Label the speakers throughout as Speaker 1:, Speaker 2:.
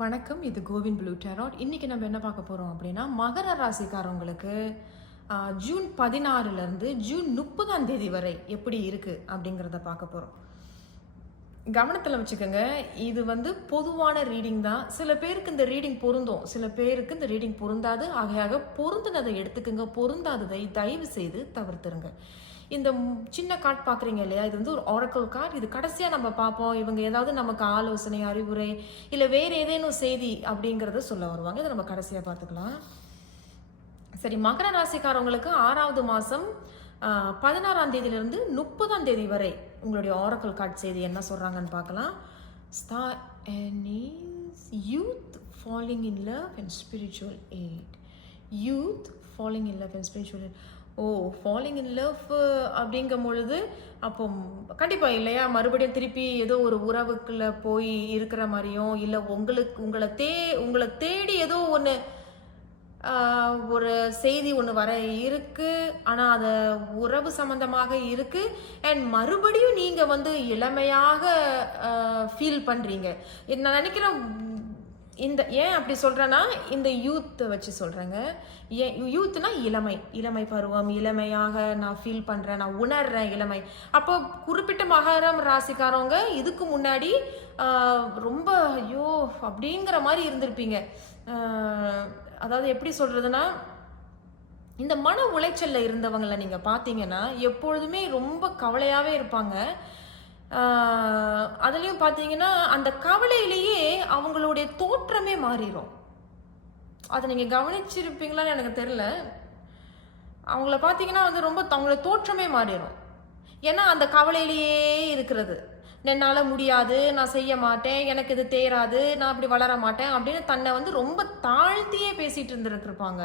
Speaker 1: வணக்கம் இது CoWIN blue டேராட். இன்னைக்கு நம்ம என்ன பார்க்க போகிறோம் அப்படின்னா மகர ராசிக்காரவங்களுக்கு ஜூன் பதினாறுலேருந்து ஜூன் முப்பதாம் தேதி வரை எப்படி இருக்குது அப்படிங்கிறத பார்க்க போகிறோம் கவனத்தில் வச்சுக்கோங்க இது வந்து பொதுவான ரீடிங் தான். சில பேருக்கு இந்த ரீடிங் பொருந்தும். சில பேருக்கு இந்த ரீடிங் பொருந்தாது. ஆகையாக பொருந்தினதை எடுத்துக்கோங்க. பொருந்தாததை தயவு செய்து தவிர்த்துருங்க. இந்த சின்ன கார்டு பார்க்குறீங்க இல்லையா? இது வந்து ஒரு ஆரக்கல் கார்டு இது கடைசியாக நம்ம பார்ப்போம். இவங்க ஏதாவது நமக்கு ஆலோசனை அறிவுரை இல்லை வேறு ஏதேனும் செய்தி அப்படிங்கிறத சொல்ல வருவாங்க. இதை நம்ம கடைசியாக பார்த்துக்கலாம். சரி மகர ராசிக்காரவங்களுக்கு ஆறாவது மாதம் பதினாறாம் தேதியிலிருந்து முப்பதாம் தேதி வரை உங்களுடைய ஆரக்கல் கார்டு செய்தி என்ன சொல்கிறாங்கன்னு பார்க்கலாம். Star youth following in love and spiritual eight youth following in love and spiritual oh falling in love அப்படிங்கும் பொழுது அப்போ கண்டிப்பாக இல்லையா? மறுபடியும் திருப்பி ஏதோ ஒரு உறவுக்குள்ள போய் இருக்கிற மாதிரியும் இல்லை உங்களுக்கு உங்களை தே உங்களை தேடி ஏதோ ஒன்று ஒரு செய்தி ஒன்று வர இருக்கு ஆனால் அது உறவு சம்மந்தமாக இருக்கு அண்ட் மறுபடியும் நீங்கள் வந்து இளமையாக ஃபீல் பண்ணுறீங்க நான் நினைக்கிறேன் இந்த ஏன் அப்படி சொல்கிறேன்னா இந்த யூத்தை வச்சு சொல்கிறேங்க ஏன் யூத்னா இளமை. இளமை பருவம் இளமையாக நான் ஃபீல் பண்ணுறேன் நான் உணர்றேன் இளமை. அப்போ குறிப்பிட்ட மகாரம் ராசிக்காரவங்க இதுக்கு முன்னாடி ரொம்ப ஐயோ அப்படிங்கிற மாதிரி இருந்திருப்பீங்க. அதாவது எப்படி சொல்கிறதுனா இந்த மன உளைச்சலில் இருந்தவங்களை நீங்கள் பார்த்தீங்கன்னா எப்பொழுதுமே ரொம்ப கவலையாகவே இருப்பாங்க. அதுலேயும் பார்த்தீங்கன்னா அந்த கவலையிலேயே அவங்களுடைய தோற்றமே மாறிடும் அதை நீங்கள் கவனிச்சிருப்பீங்களான்னு எனக்கு தெரில அவங்கள பார்த்தீங்கன்னா வந்து ரொம்ப அவங்களோட தோற்றமே மாறிடும் ஏன்னா அந்த கவலையிலேயே இருக்கிறது. என்னால் முடியாது நான் செய்ய மாட்டேன் எனக்கு இது தேராது நான் அப்படி வளர மாட்டேன் அப்படின்னு தன்னை வந்து ரொம்ப தாழ்த்தியே பேசிட்டு இருந்துருக்குருப்பாங்க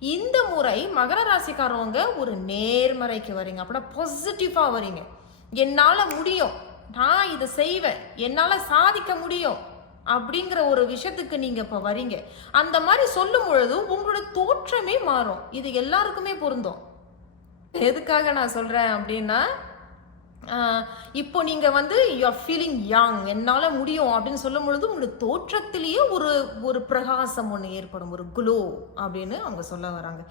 Speaker 1: இந்த முறை மகர ராசிக்காரவங்க ஒரு நேர்மறைக்கு வரீங்க. அப்படின்னா பாசிட்டிவாக வரீங்க. என்னால் முடியும். நான் இதை செய்வேன். என்னால் சாதிக்க முடியும். அப்படிங்கிற ஒரு விஷயத்துக்கு நீங்கள் இப்போ வரீங்க. அந்த மாதிரி சொல்லும் பொழுது உங்களோட தோற்றமே மாறும். இது எல்லாருக்குமே பொருந்தும். எதுக்காக நான் சொல்கிறேன் அப்படின்னா இப்போ நீங்கள் வந்து யூ ஆர் ஃபீலிங் யங் என்னால் முடியும். அப்படின்னு சொல்லும் பொழுது உங்களோட தோற்றத்திலேயே ஒரு ஒரு பிரகாசம் ஒன்று ஏற்படும். ஒரு குளோ அப்படின்னு அவங்க சொல்ல வராங்க.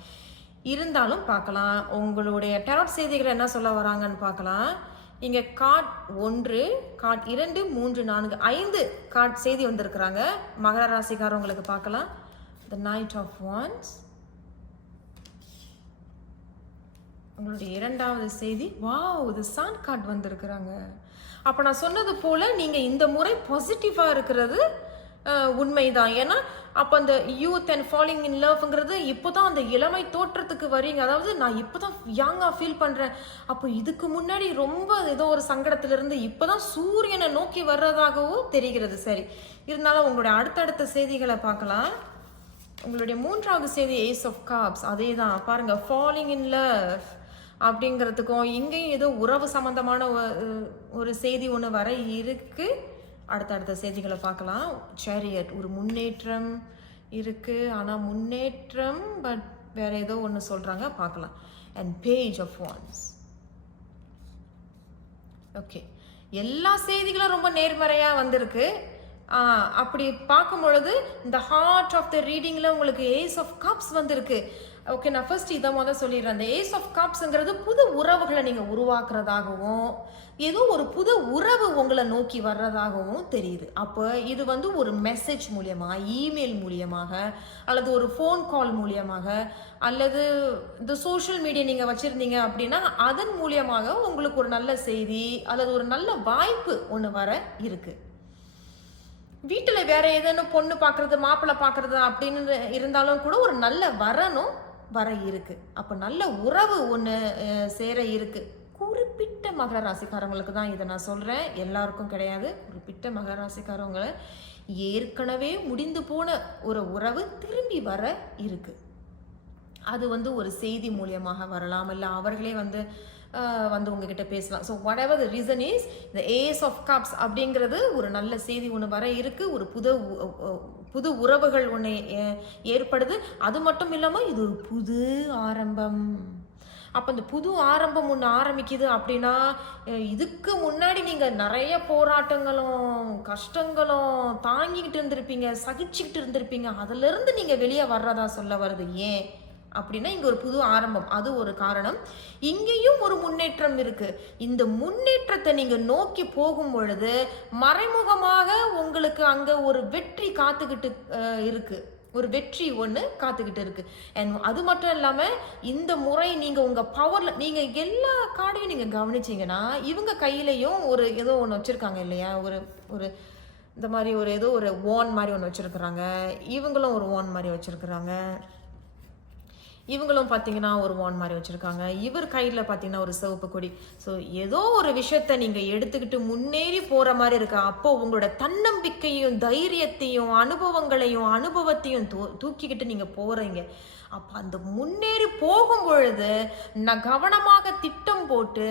Speaker 1: இருந்தாலும் பார்க்கலாம். உங்களுடைய டேரட் செய்திகள் என்ன சொல்ல வராங்கன்னு பார்க்கலாம். இங்கே காட் ஒன்று காட் இரண்டு மூன்று நான்கு ஐந்து காட் செய்தி வந்திருக்கிறாங்க. மகர ராசிக்காரவங்களுக்கு பார்க்கலாம். த நைட் ஆஃப் ஒன்ஸ் உங்களுடைய இரண்டாவது செய்தி. வாவ் இது சான் கார்டு வந்திருக்கிறாங்க. அப்போ நான் சொன்னது போல் நீங்கள் இந்த முறை பாசிட்டிவாக இருக்கிறது உண்மைதான். ஏன்னா அப்போ அந்த யூத் அண்ட் ஃபாலிங் இன் லவ்ங்கிறது இப்போதான் அந்த இளமை தோற்றத்துக்கு வரீங்க அதாவது நான் இப்போ தான் யங்காக ஃபீல் பண்ணுறேன் அப்போ இதுக்கு முன்னாடி ரொம்ப ஏதோ ஒரு சங்கடத்திலிருந்து இப்போ தான் சூரியனை நோக்கி வர்றதாகவும் தெரிகிறது. சரி இருந்தாலும் உங்களுடைய அடுத்தடுத்த செய்திகளை பார்க்கலாம். உங்களுடைய மூன்றாவது செய்தி ஏஸ் ஆஃப் காப்ஸ் அதே தான் பாருங்கள் ஃபாலிங் இன் லவ் அப்படிங்கிறதுக்கும் இங்கேயும் ஏதோ உறவு சம்மந்தமான ஒரு செய்தி ஒன்று வர இருக்குது அடுத்தடுத்த செய்திகளை பார்க்கலாம். சேரியட் ஒரு முன்னேற்றம் இருக்குது ஆனால் முன்னேற்றம் பட் வேற ஏதோ ஒன்று சொல்கிறாங்க பார்க்கலாம். And page of wands okay எல்லா செய்திகளும் ரொம்ப நேர்மறையாக வந்திருக்கு. அப்படி பார்க்கும் பொழுது இந்த ஹார்ட் ஆஃப் த ரீடிங்கில் உங்களுக்கு ஏஸ் ஆஃப் கப்ஸ் வந்திருக்கு. ஓகே நான் ஃபர்ஸ்ட் இதை முதல் சொல்லிடுறேன். அந்த ஏஸ் ஆஃப் காப்ஸுங்கிறது புது உறவுகளை நீங்கள் உருவாக்குறதாகவும் ஏதோ ஒரு புது உறவு உங்களை நோக்கி வர்றதாகவும் தெரியுது. அப்போ இது வந்து ஒரு மெசேஜ் மூலியமாக இமெயில் மூலியமாக அல்லது ஒரு ஃபோன் கால் மூலியமாக அல்லது இந்த சோஷியல் மீடியா நீங்கள் வச்சுருந்தீங்க அப்படின்னா அதன் மூலியமாக உங்களுக்கு ஒரு நல்ல செய்தி அல்லது ஒரு நல்ல வாய்ப்பு ஒன்று வர இருக்குது வீட்டில் வேற ஏதேனும் பொண்ணு பார்க்கறது மாப்பிள்ளை பார்க்கறது அப்படின்னு இருந்தாலும் கூட ஒரு நல்ல வரணும் வர இருக்கு. அப்போ நல்ல உறவு ஒன்று சேர இருக்கு. குறிப்பிட்ட மகர ராசிக்காரங்களுக்கு தான் இதை நான் சொல்கிறேன் எல்லாருக்கும் கிடையாது. குறிப்பிட்ட மகர ராசிக்காரவங்களை ஏற்கனவே முடிந்து போன ஒரு உறவு திரும்பி வர இருக்கு. அது வந்து ஒரு செய்தி மூலியமாக வரலாம். இல்லை அவர்களே வந்து வந்து உங்ககிட்ட பேசலாம். So whatever the reason is இந்த ஏஸ் ஆஃப் கப்ஸ் அப்படிங்கிறது ஒரு நல்ல செய்தி ஒன்று வர இருக்குது ஒரு புது உ- புது உறவுகள் ஒன்று ஏற்படுது. அது மட்டும் இல்லாமல் இது ஒரு புது ஆரம்பம். அப்போ இந்த புது ஆரம்பம் ஒன்று ஆரம்பிக்குது அப்படின்னா இதுக்கு முன்னாடி நீங்கள் நிறைய போராட்டங்களும் கஷ்டங்களும் தாங்கிக்கிட்டு இருந்திருப்பீங்க சகிச்சுக்கிட்டு இருந்திருப்பீங்க. அதிலிருந்து நீங்கள் வெளியே வர்றதா சொல்ல வருது. ஏன்? அப்படின்னா இங்கே ஒரு புது ஆரம்பம். அது ஒரு காரணம். இங்கேயும் ஒரு முன்னேற்றம் இருக்குது இந்த முன்னேற்றத்தை நீங்கள் நோக்கி போகும் பொழுது மறைமுகமாக உங்களுக்கு அங்கே ஒரு வெற்றி காத்துக்கிட்டு இருக்குது ஒரு வெற்றி ஒன்று காத்துக்கிட்டு இருக்கு. அண்ட் அது மட்டும் இல்லாமல் இந்த முறை நீங்கள் உங்கள் பவரில் நீங்கள் எல்லா கார்டையும் நீங்கள் கவனிச்சீங்கன்னா இவங்க கையிலையும் ஒரு ஏதோ ஒன்று வச்சுருக்காங்க இல்லையா? ஒரு ஒரு இந்த மாதிரி ஒரு ஏதோ ஒரு ஓன் மாதிரி ஒன்று வச்சுருக்குறாங்க. இவங்களும் ஒரு ஓன் மாதிரி வச்சுருக்குறாங்க. இவங்களும் பார்த்தீங்கன்னா ஒரு வான் மாதிரி வச்சுருக்காங்க. இவர் கையில் பார்த்தீங்கன்னா ஒரு சிவப்பு கொடி. ஸோ ஏதோ ஒரு விஷயத்த நீங்கள் எடுத்துக்கிட்டு முன்னேறி போகிற மாதிரி இருக்கு. அப்போ உங்களோட தன்னம்பிக்கையும் தைரியத்தையும் அனுபவங்களையும் அனுபவத்தையும் தூ தூக்கிக்கிட்டு நீங்கள் போகிறீங்க அப்போ அந்த முன்னேறி போகும் பொழுது நான் கவனமாக திட்டம் போட்டு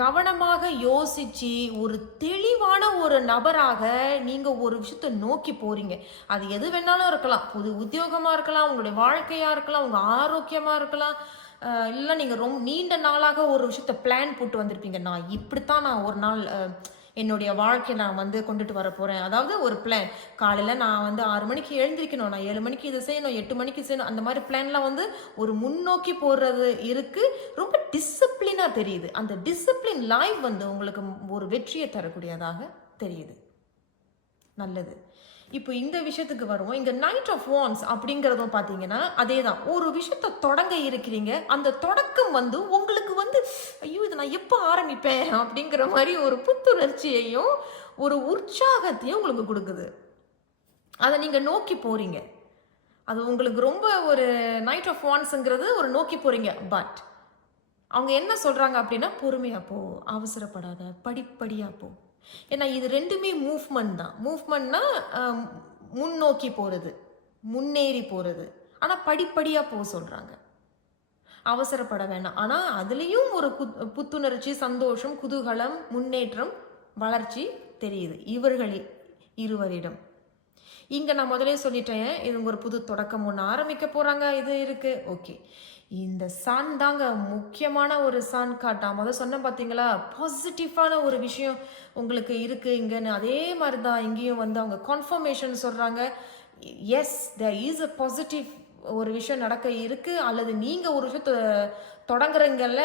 Speaker 1: கவனமாக யோசித்து ஒரு தெளிவான ஒரு நபராக நீங்கள் ஒரு விஷயத்தை நோக்கி போகிறீங்க அது எது வேணாலும் இருக்கலாம். புது உத்தியோகமாக இருக்கலாம் உங்களுடைய வாழ்க்கையாக இருக்கலாம் உங்கள் ஆரோக்கியமாக இருக்கலாம். இல்லை நீங்கள் ரொம்ப நீண்ட நாளாக ஒரு விஷயத்த பிளான் போட்டு வந்திருப்பீங்க. நான் இப்படித்தான் நான் ஒரு நாள் என்னுடைய வாழ்க்கையை நான் வந்து கொண்டுட்டு வர போகிறேன் அதாவது ஒரு பிளான் காலையில் நான் வந்து ஆறு மணிக்கு எழுந்திருக்கணும். நான் ஏழு மணிக்கு இதை செய்யணும். எட்டு மணிக்கு செய்யணும். அந்த மாதிரி பிளான்லாம் வந்து ஒரு முன்னோக்கி போடுறது இருக்குது ரொம்ப டிசிப்ளினாக தெரியுது. அந்த டிசிப்ளின் லைஃப் வந்து உங்களுக்கு ஒரு வெற்றியை தரக்கூடியதாக தெரியுது. நல்லது. இப்போ இந்த விஷயத்துக்கு வருவோம். இங்க நைட் ஆஃப் வான்ஸ் அப்படிங்கிறதும் பார்த்தீங்கன்னா அதே தான் ஒரு விஷயத்த தொடங்க இருக்கிறீங்க. அந்த தொடக்கம் வந்து உங்களுக்கு வந்து ஐயோ இதை நான் எப்போ ஆரம்பிப்பேன் அப்படிங்கிற மாதிரி ஒரு புத்துணர்ச்சியையும் ஒரு உற்சாகத்தையும் உங்களுக்கு கொடுக்குது. அதை நீங்கள் நோக்கி போறீங்க. அது உங்களுக்கு ரொம்ப ஒரு நைட் ஆஃப் வான்ஸுங்கிறது ஒரு நோக்கி போறீங்க. பட் அவங்க என்ன சொல்றாங்க அப்படின்னா பொறுமையா போ அவசரப்படாத படிப்படியா போ. ஏன்னா இது ரெண்டுமே மூவ்மெண்ட் தான். மூவ்மெண்ட்னா முன்னோக்கி போகிறது முன்னேறி போகிறது ஆனால் படிப்படியாக போக சொல்கிறாங்க அவசரப்பட வேணாம். ஆனால் அதுலேயும் ஒரு குத்- புத்துணர்ச்சி சந்தோஷம் குதூகலம் முன்னேற்றம் வளர்ச்சி தெரியுது. இவர்களே இருவரிடம். இங்கே நான் முதலே சொல்லிட்டேன். இது ஒரு புது தொடக்கம். ஒன்று ஆரம்பிக்க போகிறாங்க இது இருக்குது ஓகே. இந்த சன் தாங்க முக்கியமான ஒரு சன் காட்டா. முதல் சொன்னேன் பார்த்தீங்களா பாசிட்டிவான ஒரு விஷயம் உங்களுக்கு இருக்குது இங்கேன்னு. அதே மாதிரி தான் இங்கேயும் வந்து அவங்க கன்ஃபர்மேஷன் சொல்கிறாங்க yes the is a positive ஒரு விஷயம் நடக்க இருக்கு அல்லது நீங்கள் ஒரு விஷயம் தொடங்குறீங்கல்ல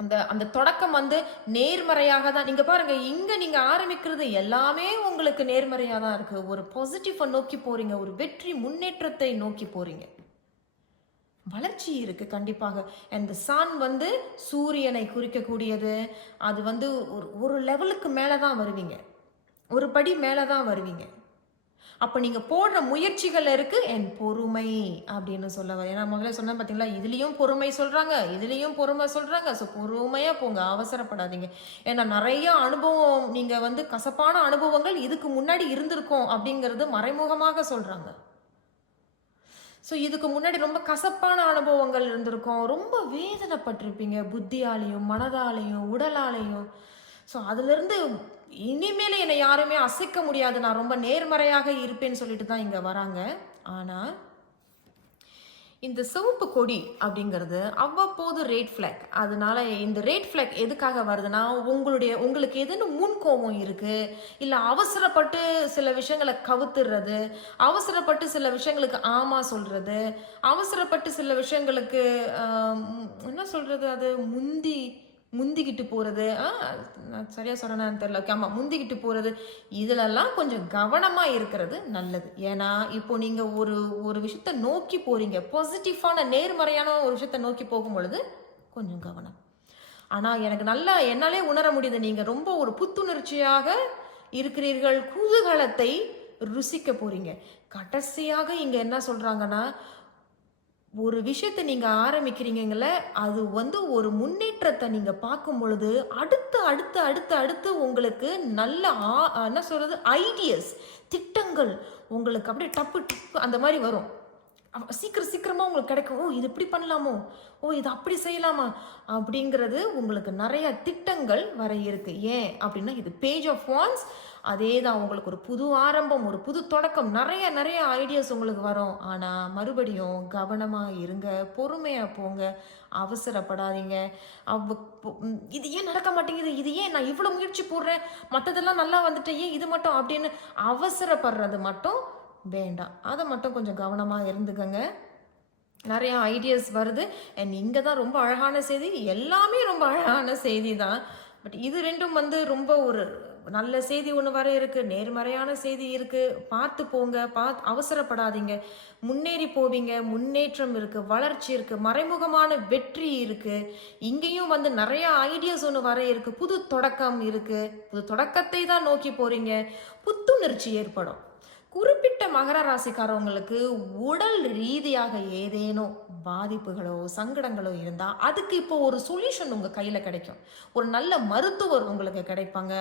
Speaker 1: அந்த அந்த தொடக்கம் வந்து நேர்மறையாக தான் நீங்கள் பாருங்கள் இங்கே நீங்கள் ஆரம்பிக்கிறது எல்லாமே உங்களுக்கு நேர்மறையாக தான் இருக்குது ஒரு பாசிட்டிவை நோக்கி போகிறீங்க ஒரு வெற்றி முன்னேற்றத்தை நோக்கி போகிறீங்க வளர்ச்சி இருக்கு கண்டிப்பாக. அந்த சான் வந்து சூரியனை குறிக்கக்கூடியது. அது வந்து ஒரு ஒரு லெவலுக்கு மேலே தான் வருவீங்க. ஒரு படி மேலே தான் வருவீங்க. அப்போ நீங்கள் போடுற முயற்சிகள் இருக்கு என் பொறுமை அப்படின்னு சொல்ல வர ஏன்னா முதல்ல சொன்னேன் பார்த்தீங்களா இதுலேயும் பொறுமை சொல்கிறாங்க இதுலேயும் பொறுமை சொல்கிறாங்க ஸோ பொறுமையாக போங்க அவசரப்படாதீங்க. ஏன்னா நிறைய அனுபவம் நீங்கள் வந்து கசப்பான அனுபவங்கள் இதுக்கு முன்னாடி இருந்திருக்கும் அப்படிங்கிறது மறைமுகமாக சொல்கிறாங்க ஸோ இதுக்கு முன்னாடி ரொம்ப கசப்பான அனுபவங்கள் இருந்திருக்கும். ரொம்ப வேதனைப்பட்டிருப்பீங்க. புத்தியாலையும் மனதாலையும் உடலாலையும். ஸோ அதுலேருந்து இனிமேல் என்னை யாருமே அசைக்க முடியாது. நான் ரொம்ப நேர்மறையாக இருப்பேன்னு சொல்லிட்டு தான் இங்கே வராங்க. ஆனால் இந்த சிவப்பு கொடி அப்படிங்கிறது அவ்வப்போது ரேட் ஃப்ளாக் அதனால இந்த ரேட் ஃப்ளாக் எதுக்காக வருதுன்னா உங்களுடைய உங்களுக்கு எதுன்னு முன் கோபம் இருக்கு இல்லை அவசரப்பட்டு சில விஷயங்களை கவுத்துறது அவசரப்பட்டு சில விஷயங்களுக்கு ஆமா சொல்றது அவசரப்பட்டு சில விஷயங்களுக்கு என்ன சொல்றது அது முந்தி முந்திக்கிட்டு போகிறது ஆ, நான் சரியாக சொன்னேன்னு தெரியல. ஓகே ஆமாம் முந்திக்கிட்டு போகிறது இதிலெல்லாம் கொஞ்சம் கவனமாக இருக்கிறது நல்லது. ஏன்னா இப்போ நீங்கள் ஒரு ஒரு விஷயத்த நோக்கி போகிறீங்க பாசிட்டிவான நேர்மறையான ஒரு விஷயத்த நோக்கி போகும் பொழுது கொஞ்சம் கவனம். ஆனால் எனக்கு நல்லா என்னாலே உணர முடியுது. நீங்கள் ரொம்ப ஒரு புத்துணர்ச்சியாக இருக்கிறீர்கள். குதூகலத்தை ருசிக்க போகிறீங்க கடைசியாக இங்கே என்ன சொல்கிறாங்கன்னா ஒரு விஷயத்தை நீங்கள் ஆரம்பிக்கிறீங்கல்ல அது வந்து ஒரு முன்னேற்றத்தை நீங்கள் பார்க்கும் பொழுது அடுத்து அடுத்து அடுத்து அடுத்து உங்களுக்கு நல்ல ஆ- என்ன சொல்கிறது ஐடியஸ் திட்டங்கள் உங்களுக்கு அப்படியே டப்பு டப்பு அந்த மாதிரி வரும். சீக்கிரம் சீக்கிரமாக உங்களுக்கு கிடைக்கும். ஓ இது இப்படி பண்ணலாமோ? ஓ இது அப்படி செய்யலாமா? அப்படிங்கிறது உங்களுக்கு நிறைய திட்டங்கள் வர இருக்குது ஏன் அப்படின்னா இது பேஜ் ஆஃப் வான்ஸ் அதே தான் உங்களுக்கு ஒரு புது ஆரம்பம் ஒரு புது தொடக்கம். நிறைய நிறைய ஐடியாஸ் உங்களுக்கு வரும். ஆனால் மறுபடியும் கவனமாக இருங்க பொறுமையாக போங்க. அவசரப்படாதீங்க. அவ் இது ஏன் நடக்க மாட்டேங்குது? இது ஏன் நான் இவ்வளோ முயற்சி போடுறேன்? மற்றதெல்லாம் நல்லா வந்துட்டு ஏன் இது மட்டும் அப்படின்னு அவசரப்படுறது மட்டும் வேண்டாம். அதை மட்டும் கொஞ்சம் கவனமாக இருந்துக்கங்க. நிறைய ஐடியாஸ் வருது. அண்ட் இங்கே தான் ரொம்ப அழகான செய்தி. எல்லாமே ரொம்ப அழகான செய்தி தான். பட் இது ரெண்டும் வந்து ரொம்ப ஒரு நல்ல செய்தி ஒன்று வர இருக்கு நேர்மறையான செய்தி இருக்கு. பார்த்து போங்க பார்த்து அவசரப்படாதீங்க. முன்னேறி போவீங்க முன்னேற்றம் இருக்கு வளர்ச்சி இருக்கு மறைமுகமான வெற்றி இருக்கு. இங்கேயும் வந்து நிறைய ஐடியாஸ் ஒன்று வர இருக்கு. புது தொடக்கம் இருக்கு. புது தொடக்கத்தை தான் நோக்கி போறீங்க. புத்துணர்ச்சி ஏற்படும். குறிப்பிட்ட மகர ராசிக்காரவங்களுக்கு உடல் ரீதியாக ஏதேனும் பாதிப்புகளோ சங்கடங்களோ இருந்தால் அதுக்கு இப்போ ஒரு சொல்யூஷன் உங்கள் கையில் கிடைக்கும். ஒரு நல்ல மருத்துவர் உங்களுக்கு கிடைப்பாங்க.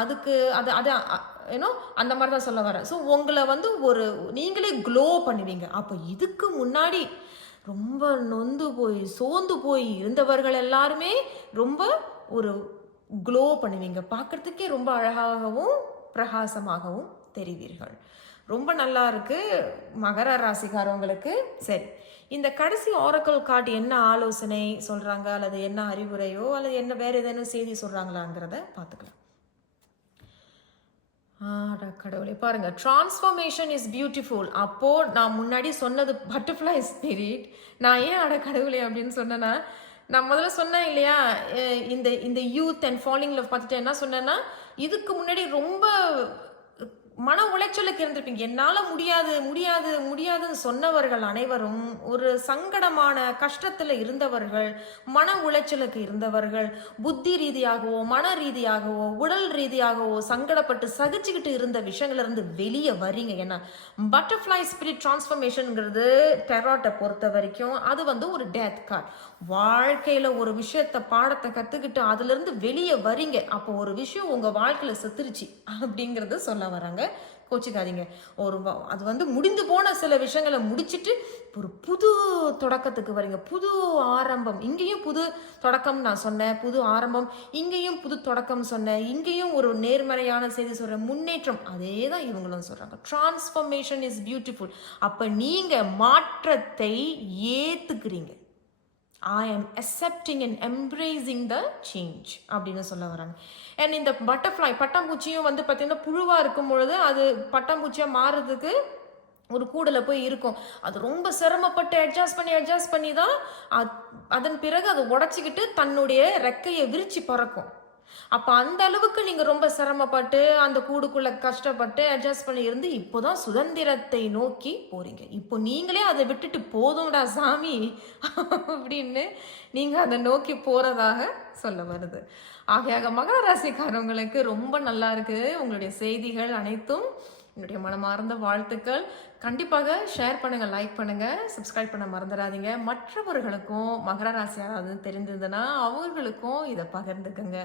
Speaker 1: அதுக்கு அது அது ஏன்னோ அந்த மாதிரி தான் சொல்ல வரேன். ஸோ உங்களை வந்து ஒரு நீங்களே க்ளோ பண்ணுவீங்க. அப்போ இதுக்கு முன்னாடி ரொம்ப நொந்து போய் சோர்ந்து போய் இருந்தவர்கள் எல்லாருமே ரொம்ப ஒரு க்ளோ பண்ணுவீங்க. பார்க்கறதுக்கே ரொம்ப அழகாகவும் பிரகாசமாகவும் தெரிவீர்கள். ரொம்ப நல்லா இருக்குது மகர ராசிக்காரவங்களுக்கு. சரி. இந்த கடைசி ஓரக்கல் கார்டு என்ன ஆலோசனை சொல்கிறாங்க அல்லது என்ன அறிவுரையோ? அல்லது என்ன வேறு ஏதேனும் செய்தி சொல்கிறாங்களாங்கிறத பார்த்துக்கலாம். ஆடா கடவுளே. பாருங்க. டிரான்ஸ்ஃபர்மேஷன் இஸ் பியூட்டிஃபுல் அப்போ நான் முன்னாடி சொன்னது பட்டர்ஃப்ளை ஸ்பிரிட் நான் ஏன் அட கடவுளே அப்படின்னு சொன்னேன்னா நான் முதல்ல சொன்னேன் இல்லையா? இந்த இந்த யூத் அண்ட் ஃபாலிங் லவ் பார்த்துட்டு என்ன சொன்னேன்னா இதுக்கு முன்னாடி ரொம்ப மன உளைச்சலுக்கு இருந்திருப்பீங்க. என்னால் முடியாது முடியாது முடியாதுன்னு சொன்னவர்கள் அனைவரும் ஒரு சங்கடமான கஷ்டத்தில் இருந்தவர்கள் மன உளைச்சலுக்கு இருந்தவர்கள் புத்தி ரீதியாகவோ மன ரீதியாகவோ உடல் ரீதியாகவோ சங்கடப்பட்டு சகிச்சுக்கிட்டு இருந்த விஷயங்கள்லேருந்து வெளியே வரீங்க ஏன்னா பட்டர்ஃப்ளை ஸ்பிரிட் டிரான்ஸ்ஃபர்மேஷனுங்கிறது டெராட்டை பொறுத்த வரைக்கும் அது வந்து ஒரு டேத் கார்ட் வாழ்க்கையில் ஒரு விஷயத்தை பாடத்தை கற்றுக்கிட்டு அதுலேருந்து வெளியே வரீங்க அப்போ ஒரு விஷயம் உங்கள் வாழ்க்கையில் செத்துருச்சு அப்படிங்கிறத சொல்ல வராங்க கோச்சிக்காதீங்க. ஒரு அது வந்து முடிந்து போன சில விஷயங்களை முடிச்சிட்டு ஒரு புது தொடக்கத்துக்கு வரீங்க. புது ஆரம்பம். இங்கேயும் புது தொடக்கம் நான் சொன்னேன். புது ஆரம்பம். இங்கேயும் புது தொடக்கம் சொன்னேன். இங்கேயும் ஒரு நேர்மறையான செய்தி சொல்கிறேன் முன்னேற்றம். அதே தான் இவங்களும் சொல்கிறாங்க டிரான்ஸ்ஃபர்மேஷன் இஸ் பியூட்டிஃபுல் அப்போ நீங்கள் மாற்றத்தை ஏற்றுக்கிறீங்க I am accepting and embracing the change அப்படின்னு சொல்ல வராங்க. அண்ட் இந்த பட்டர்ஃப்ளை பட்டாம்பூச்சியும் வந்து பார்த்தீங்கன்னா புழுவாக இருக்கும் பொழுது அது பட்டாம்பூச்சியாக மாறுறதுக்கு ஒரு கூடல போய் இருக்கும். அது ரொம்ப சிரமப்பட்டு அட்ஜஸ்ட் பண்ணி அட்ஜஸ்ட் பண்ணி தான் அதன் பிறகு அதை உடச்சிக்கிட்டு தன்னுடைய ரெக்கையை விரிச்சு பறக்கும். அப்போ அந்த அளவுக்கு நீங்கள் ரொம்ப சிரமப்பட்டு அந்த கூடுக்குள்ள கஷ்டப்பட்டு அட்ஜஸ்ட் பண்ணி இருந்து இப்போதான் சுதந்திரத்தை நோக்கி போறீங்க. இப்போ நீங்களே அதை விட்டுட்டு போதும்டா சாமி அப்படின்னு நீங்கள் அதை நோக்கி போறதாக சொல்ல வருது. ஆகையாக மகர ராசிக்காரவங்களுக்கு ரொம்ப நல்லா இருக்குது உங்களுடைய செய்திகள் அனைத்தும் என்னுடைய மனமார்ந்த வாழ்த்துக்கள். கண்டிப்பாக ஷேர் பண்ணுங்கள் லைக் பண்ணுங்கள் சப்ஸ்கிரைப் பண்ண மறந்துடாதீங்க. மற்றவர்களுக்கும் மகர ராசி யாராவது தெரிந்ததுன்னா அவர்களுக்கும் இதை பகிர்ந்துக்குங்க.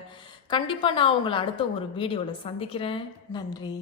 Speaker 1: கண்டிப்பாக நான் உங்களை அடுத்த ஒரு வீடியோவில் சந்திக்கிறேன். நன்றி.